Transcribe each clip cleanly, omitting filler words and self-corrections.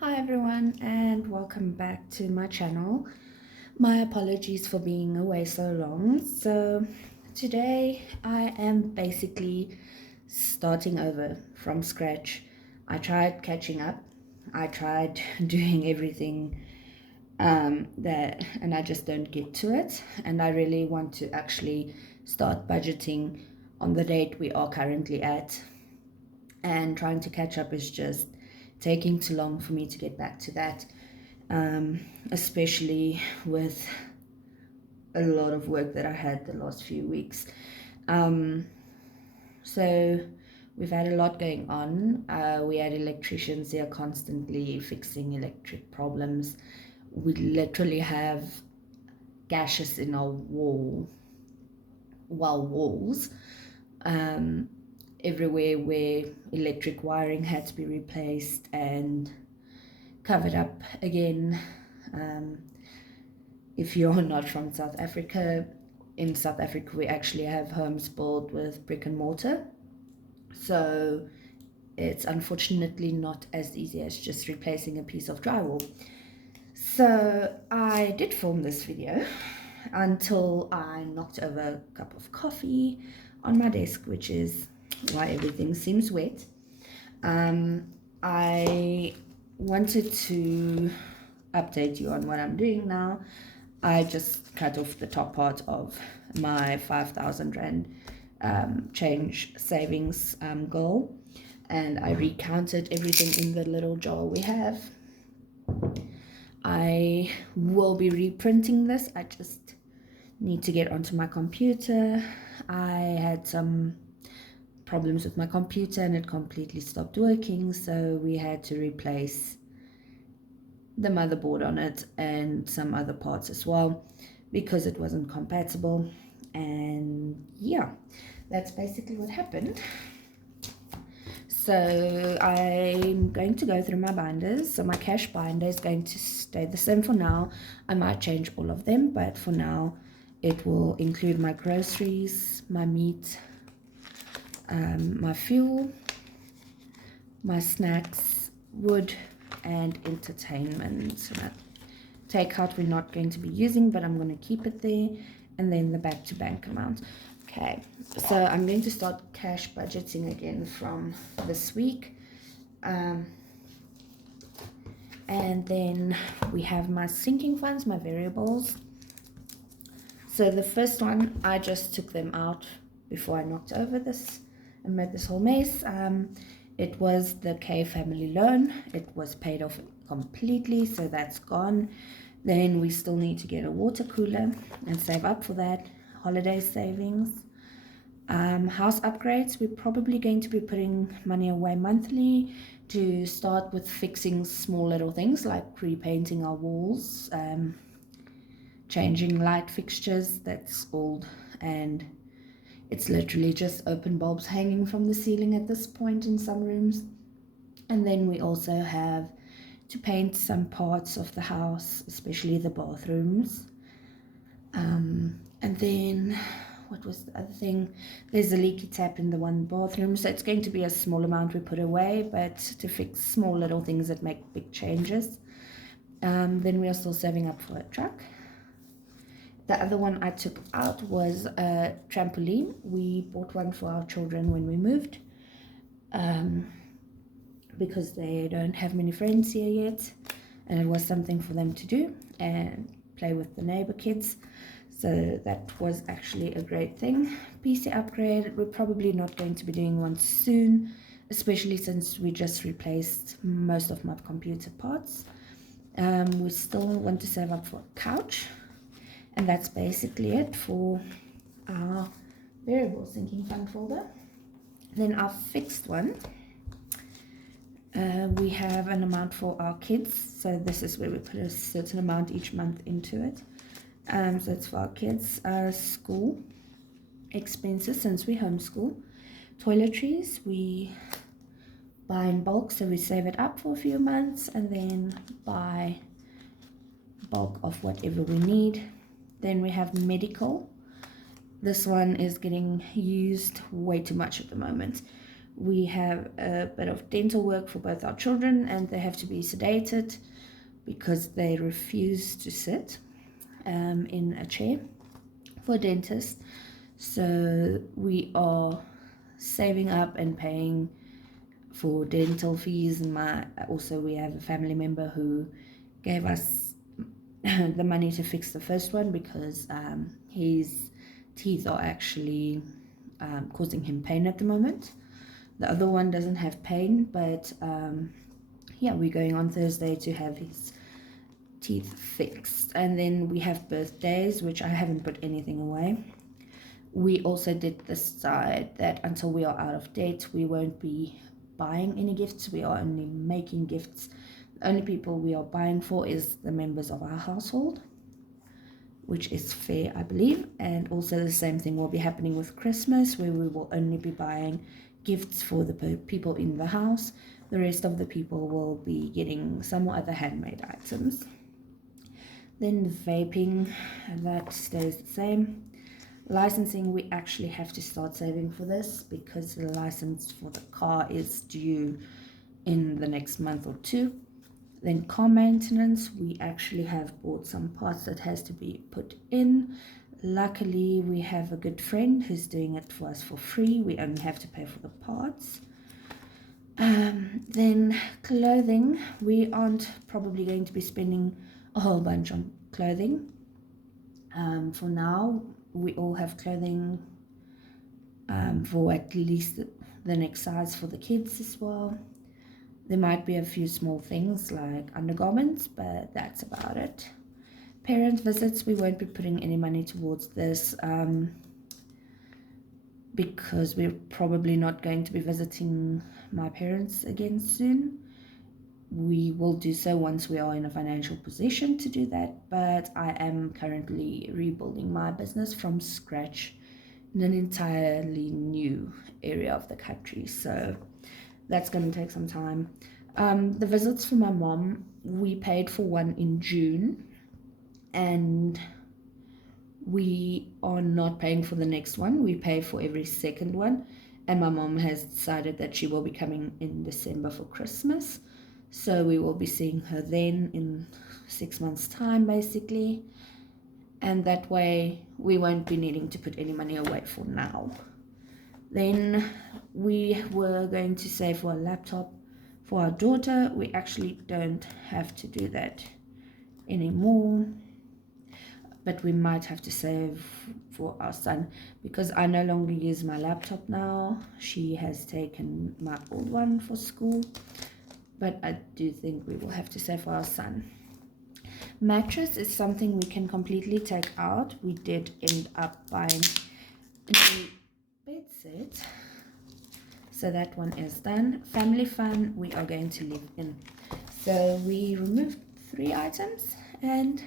Hi everyone and welcome back to my channel. My apologies for being away so long. So today I am basically starting over from scratch. I tried catching up. I tried doing everything and I just don't get to it. And I really want to actually start budgeting on the date we are currently at, and trying to catch up is just taking too long for me to get back to that, especially with a lot of work that I had the last few weeks. So we've had a lot going on. We had electricians here constantly fixing electric problems. We literally have gashes in our walls, um, everywhere where electric wiring had to be replaced and covered up again. Um, if you're not from South Africa, in South Africa we actually have homes built with brick and mortar. So it's unfortunately not as easy as just replacing a piece of drywall. So I did film this video until I knocked over a cup of coffee on my desk, which is why everything seems wet. I wanted to update you on what I'm doing now. I just cut off the top part of my 5,000 Rand change savings goal, and I recounted everything in the little jar we have. I will be reprinting this. I just need to get onto my computer. I had some problems with my computer and it completely stopped working, so we had to replace the motherboard on it and some other parts as well because it wasn't compatible. And yeah, that's basically what happened. So I'm going to go through my binders. So my cash binder is going to stay the same for now. I might change all of them, but for now it will include my groceries, my meat, my fuel, my snacks, wood, and entertainment. So that takeout we're not going to be using, but I'm going to keep it there. And then the back to bank amount. Okay, so I'm going to start cash budgeting again from this week. And then we have my sinking funds, my variables. So the first one, I just took them out before I knocked over this and made this whole mess. It was the K family loan. It was paid off completely, so that's gone. Then we still need to get a water cooler and save up for that. Holiday savings. House upgrades, we're probably going to be putting money away monthly to start with fixing small little things like repainting our walls, changing light fixtures that's old and it's literally just open bulbs hanging from the ceiling at this point in some rooms. And then we also have to paint some parts of the house, especially the bathrooms. And then what was the other thing? There's a leaky tap in the one bathroom, so it's going to be a small amount we put away, but to fix small little things that make big changes. Then we are still saving up for a truck. The other one I took out was a trampoline. We bought one for our children when we moved, because they don't have many friends here yet, and it was something for them to do and play with the neighbor kids. So that was actually a great thing. PC upgrade, we're probably not going to be doing one soon, especially since we just replaced most of my computer parts. We still want to save up for a couch. And that's basically it for our variable sinking fund folder. Then our fixed one, we have an amount for our kids. So this is where we put a certain amount each month into it. So it's for our kids, school expenses since we homeschool. Toiletries, we buy in bulk, so we save it up for a few months and then buy bulk of whatever we need. Then we have medical. This one is getting used way too much at the moment. We have a bit of dental work for both our children, and they have to be sedated because they refuse to sit in a chair for a dentist. So we are saving up and paying for dental fees, and also we have a family member who gave us the money to fix the first one because his teeth are actually causing him pain at the moment. The other one doesn't have pain, but yeah, we're going on Thursday to have his teeth fixed. And then we have birthdays, which I haven't put anything away. We also did decide that until we are out of debt, we won't be buying any gifts. We are only making gifts. The only people we are buying for is the members of our household, which is fair, I believe. And also the same thing will be happening with Christmas, where we will only be buying gifts for the people in the house. The rest of the people will be getting some other handmade items. Then vaping, that stays the same. Licensing, we actually have to start saving for this because the license for the car is due in the next month or two. Then car maintenance, we actually have bought some parts that has to be put in. Luckily, we have a good friend who's doing it for us for free. We only have to pay for the parts. Then clothing, we aren't probably going to be spending a whole bunch on clothing. For now, we all have clothing for at least the next size for the kids as well. There might be a few small things like undergarments, but that's about it. Parent visits, we won't be putting any money towards this because we're probably not going to be visiting my parents again soon. We will do so once we are in a financial position to do that, but I am currently rebuilding my business from scratch in an entirely new area of the country, so that's going to take some time. The visits for my mom, we paid for one in June, and we are not paying for the next one. We pay for every second one, and my mom has decided that she will be coming in December for Christmas, so we will be seeing her then in 6 months' time, basically, and that way we won't be needing to put any money away for now. Then we were going to save for a laptop for our daughter. We actually don't have to do that anymore, but we might have to save for our son because I no longer use my laptop now. She has taken my old one for school, but I do think we will have to save for our son. Mattress is something we can completely take out. We did end up buying a new bed set, so that one is done. Family fun, we are going to live in. So we removed 3 items, and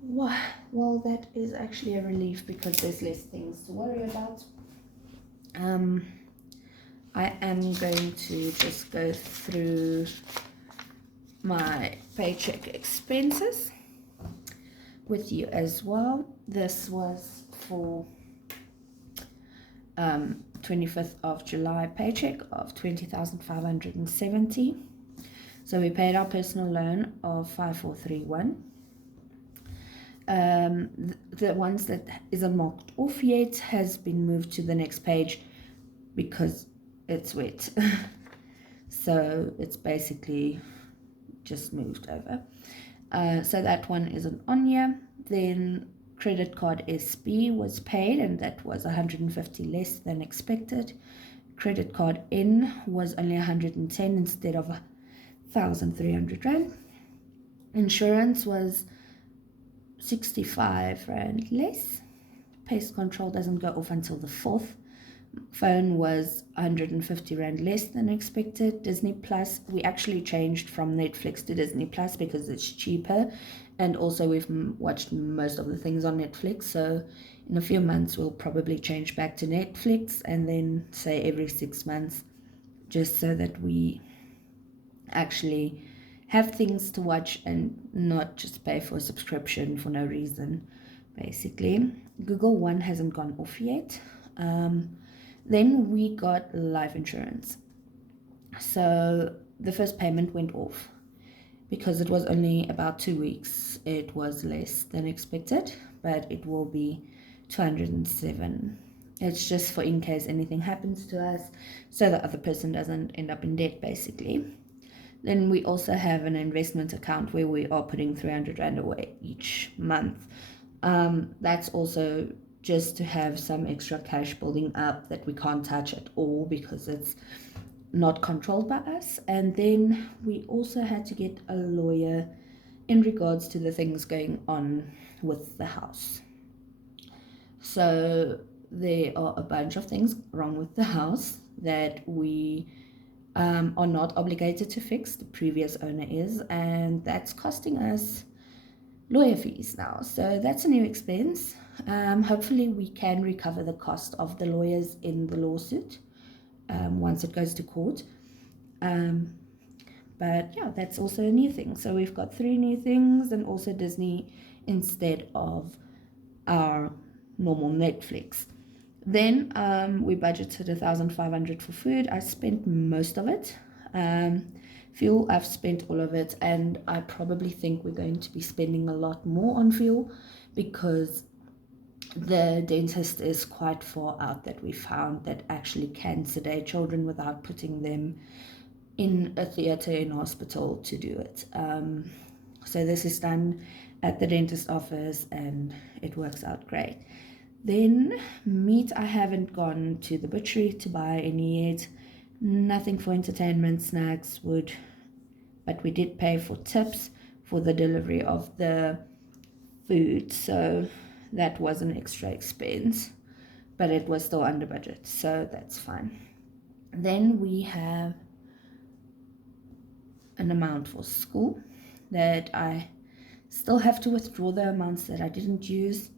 well, that is actually a relief because there's less things to worry about. I am going to just go through my paycheck expenses with you as well. This was for 25th of July paycheck of 20,570. So we paid our personal loan of 5431. The ones that isn't marked off yet has been moved to the next page because it's wet. So it's basically just moved over. So that one isn't on here. Then credit card SB was paid, and that was 150 less than expected. Credit card N was only 110 instead of 1,300 rand. Insurance was 65 rand less. Pest control doesn't go off until the 4th. Phone was 150 rand less than expected. Disney Plus, we actually changed from Netflix to Disney Plus because it's cheaper, and also we've watched most of the things on Netflix, so in a few months we'll probably change back to Netflix, and then say every 6 months, just so that we actually have things to watch and not just pay for a subscription for no reason, basically. Google One hasn't gone off yet. Then we got life insurance. So the first payment went off because it was only about 2 weeks. It was less than expected, but it will be 207. It's just for in case anything happens to us, so the other person doesn't end up in debt, basically. Then we also have an investment account where we are putting 300 Rand away each month. That's also just to have some extra cash building up that we can't touch at all because it's not controlled by us. And then we also had to get a lawyer in regards to the things going on with the house. So there are a bunch of things wrong with the house that we are not obligated to fix. The previous owner is, and that's costing us lawyer fees now. So that's a new expense. Hopefully we can recover the cost of the lawyers in the lawsuit once it goes to court. But yeah, that's also a new thing. So we've got 3 new things, and also Disney instead of our normal Netflix. Then we budgeted 1,500 for food. I spent most of it. Fuel, I've spent all of it, and I probably think we're going to be spending a lot more on fuel because the dentist is quite far out that we found that actually can sedate children without putting them in a theater in hospital to do it. So this is done at the dentist office and it works out great. Then meat, I haven't gone to the butchery to buy any yet. Nothing for entertainment, snacks, wood, but we did pay for tips for the delivery of the food, so that was an extra expense, but it was still under budget, so that's fine. Then we have an amount for school that I still have to withdraw the amounts that I didn't use,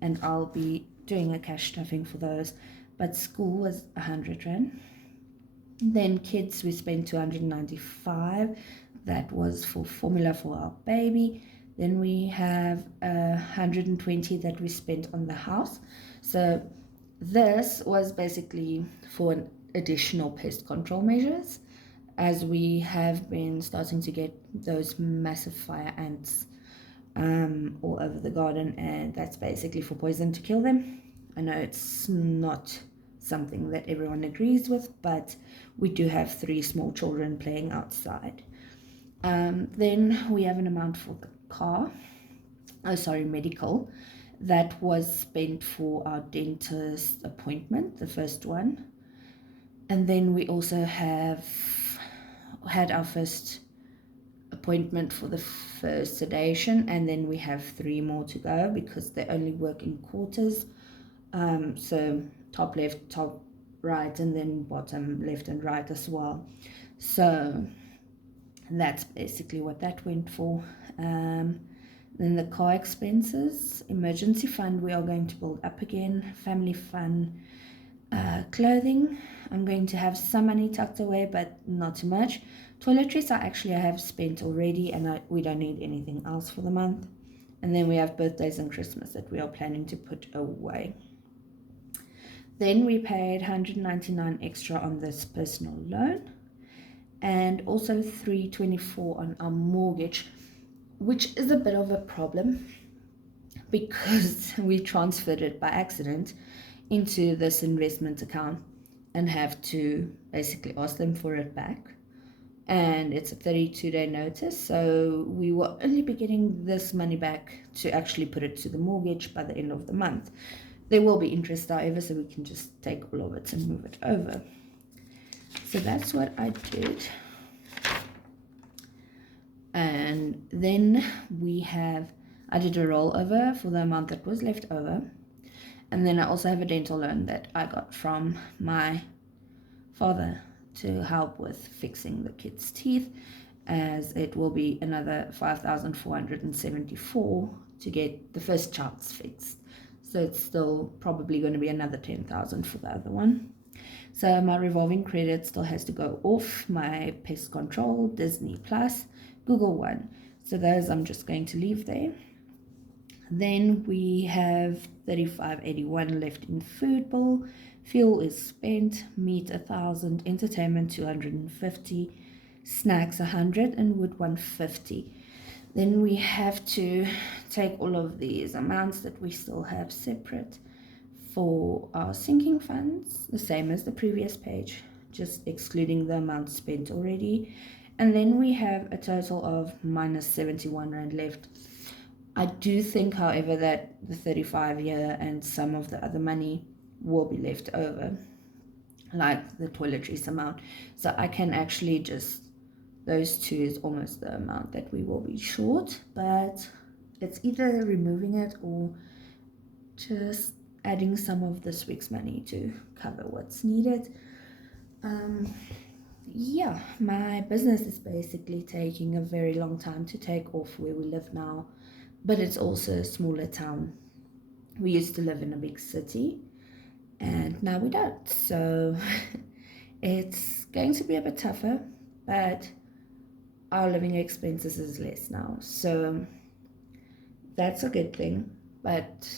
and I'll be doing a cash stuffing for those. But school was 100 Rand. Then kids, we spent 295. That was for formula for our baby. Then we have 120 that we spent on the house. So this was basically for an additional pest control measures, as we have been starting to get those massive fire ants all over the garden, and that's basically for poison to kill them. I know it's not something that everyone agrees with, but we do have 3 small children playing outside. Then we have an amount for the car, medical, that was spent for our dentist appointment, the first one. And then we also have had our first appointment for the first sedation, and then we have 3 more to go because they only work in quarters. So top left, top right, and then bottom left and right as well. So that's basically what that went for. Then the car expenses, emergency fund, we are going to build up again. Family fund, clothing, I'm going to have some money tucked away, but not too much. Toiletries, I have spent already, and we don't need anything else for the month. And then we have birthdays and Christmas that we are planning to put away. Then we paid 199 extra on this personal loan, and also 324 on our mortgage, which is a bit of a problem because we transferred it by accident into this investment account and have to basically ask them for it back, and it's a 32-day notice, so we will only be getting this money back to actually put it to the mortgage by the end of the month. There will be interest, however, so we can just take all of it and move it over. So that's what I did. And then I did a rollover for the amount that was left over. And then I also have a dental loan that I got from my father to help with fixing the kids' teeth, as it will be another 5,474 to get the first child's fixed. So it's still probably going to be another 10,000 for the other one. So my revolving credit still has to go off, my pest control, Disney Plus, Google One. So those I'm just going to leave there. Then we have 35.81 left in food bill. Fuel is spent, meat 1,000, entertainment 250, snacks 100, and wood 150. Then we have to take all of these amounts that we still have separate for our sinking funds, the same as the previous page, just excluding the amount spent already. And then we have a total of minus 71 Rand left. I do think, however, that the 35 year and some of the other money will be left over, like the toiletries amount. So I can actually just, those two is almost the amount that we will be short, but it's either removing it or just adding some of this week's money to cover what's needed. Yeah, my business is basically taking a very long time to take off where we live now, but it's also a smaller town. We used to live in a big city and now we don't, so it's going to be a bit tougher, but our living expenses is less now, so that's a good thing. But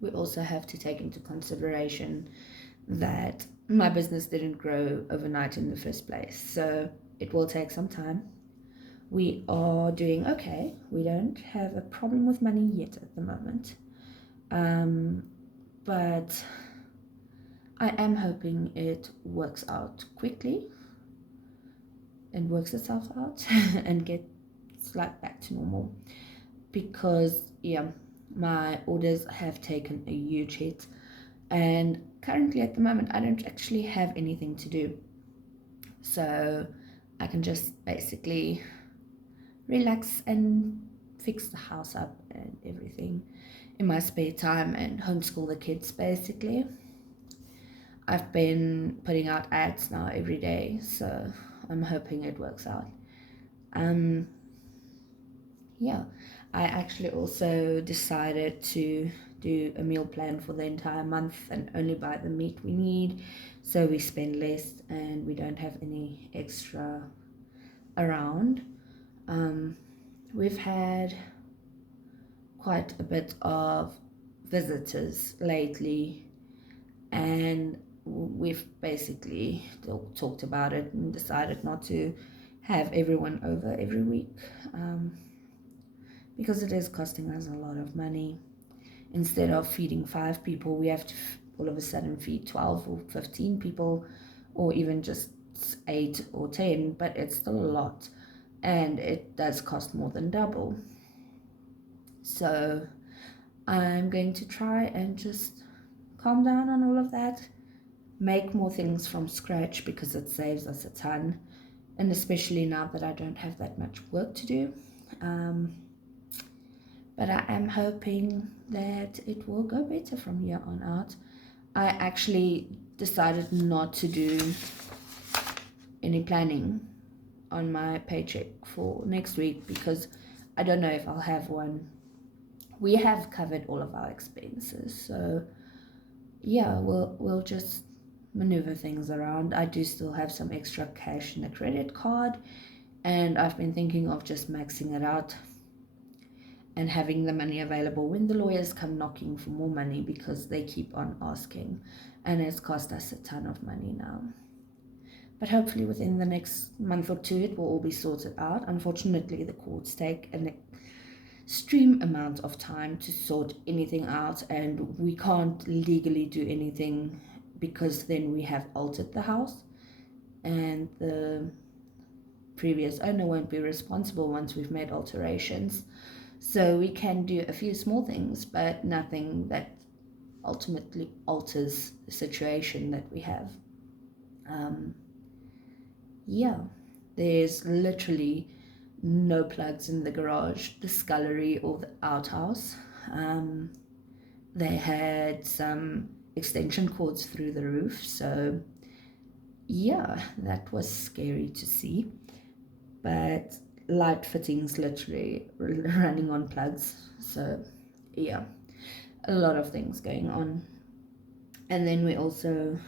we also have to take into consideration that my business didn't grow overnight in the first place, so it will take some time. We are doing okay. We don't have a problem with money yet at the moment, but I am hoping it works out quickly and works itself out and gets like back to normal, because yeah, my orders have taken a huge hit, and currently at the moment I don't actually have anything to do, so I can just basically relax and fix the house up and everything in my spare time and homeschool the kids basically. I've been putting out ads now every day, so I'm hoping it works out. um yeah, I actually also decided to do a meal plan for the entire month and only buy the meat we need, so we spend less and we don't have any extra around. We've had quite a bit of visitors lately, and we've basically talked about it and decided not to have everyone over every week, because it is costing us a lot of money. Instead of feeding 5 people, we have to all of a sudden feed 12 or 15 people, or even just 8 or 10, but it's still a lot and it does cost more than double. So I'm going to try and just calm down on all of that, make more things from scratch because it saves us a ton, and especially now that I don't have that much work to do. But I am hoping that it will go better from here on out. I actually decided not to do any planning on my paycheck for next week because I don't know if I'll have one. We have covered all of our expenses, so yeah, we'll just maneuver things around. I do still have some extra cash in a credit card, and I've been thinking of just maxing it out and having the money available when the lawyers come knocking for more money, because they keep on asking and it's cost us a ton of money now. But hopefully within the next month or two it will all be sorted out. Unfortunately, the courts take an extreme amount of time to sort anything out, and we can't legally do anything because then we have altered the house, and the previous owner won't be responsible once we've made alterations. So we can do a few small things, but nothing that ultimately alters the situation that we have. Yeah, there's literally no plugs in the garage, the scullery, or the outhouse. They had some extension cords through the roof, so yeah, that was scary to see. But light fittings literally running on plugs, so yeah, a lot of things going on. And then we also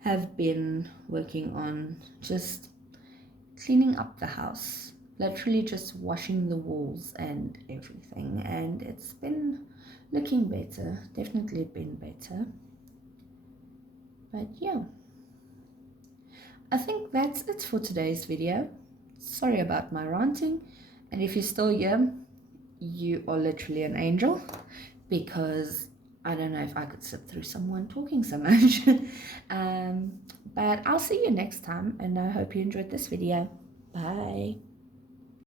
have been working on just cleaning up the house literally just washing the walls and everything, and it's been looking better, definitely been better. But yeah, I think that's it for today's video. Sorry about my ranting, and if you're still here, you are literally an angel, because I don't know if I could sit through someone talking so much. um, but I'll see you next time, and I hope you enjoyed this video. Bye.